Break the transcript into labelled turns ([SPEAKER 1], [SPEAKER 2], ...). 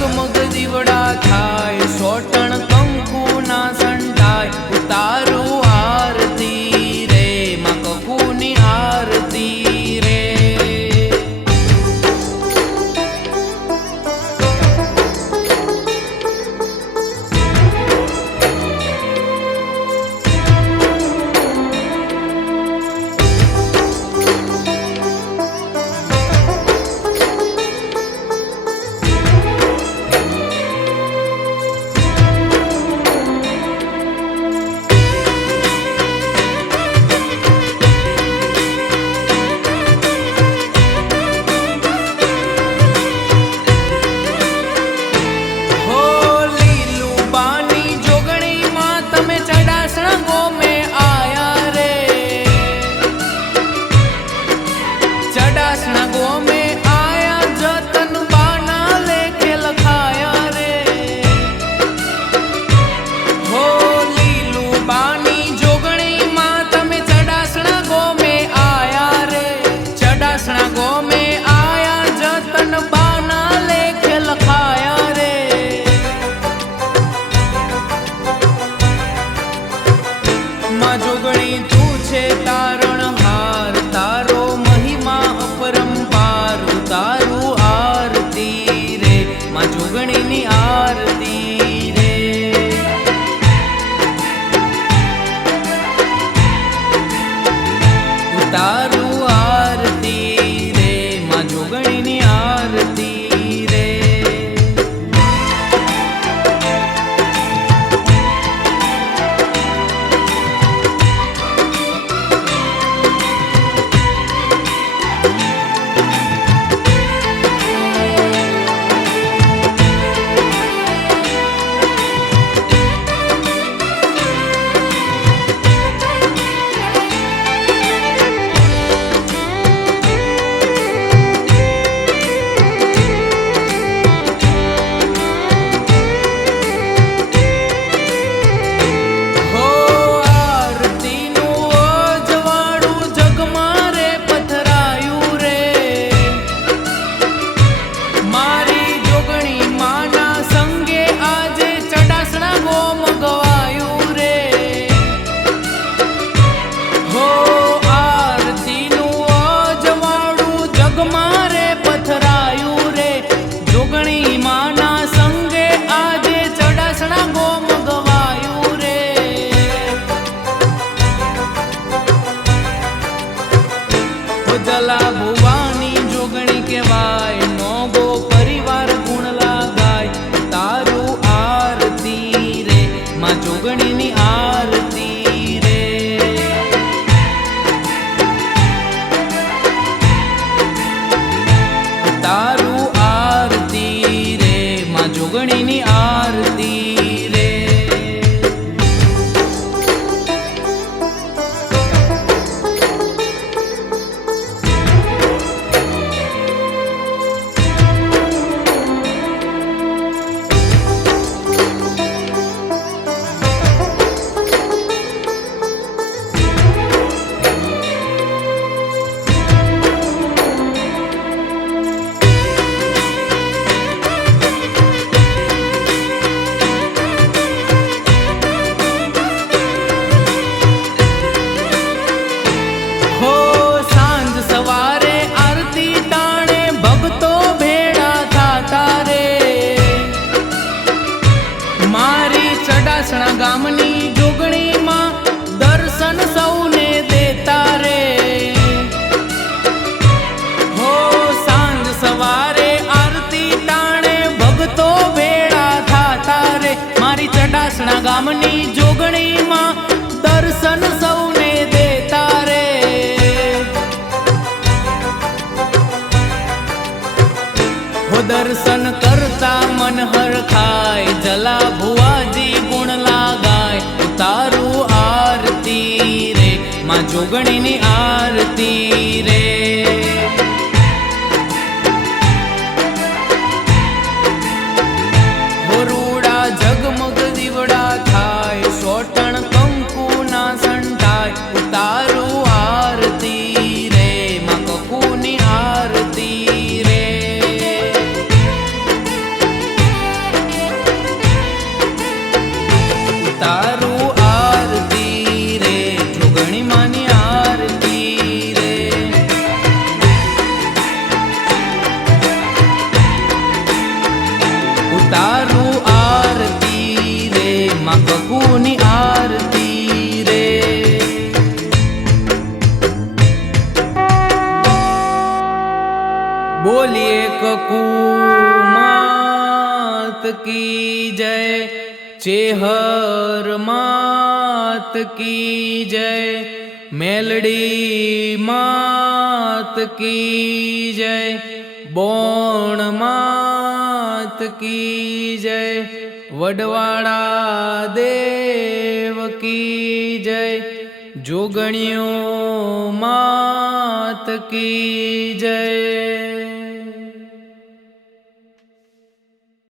[SPEAKER 1] જગમગ દીવડા થા. heart of the Love. દર્શન કરતા મન હરખાય. જલા ભુવાજી ગુણ લાગાય. તારું આરતી રે, માં જોગણીની આરતી રે. માત કી જય ચેહર માત કી જય મેલડી માત કી જય બોણ માત કી જય વડવાળા દેવ કી જય જોગણ્યો માત કી જય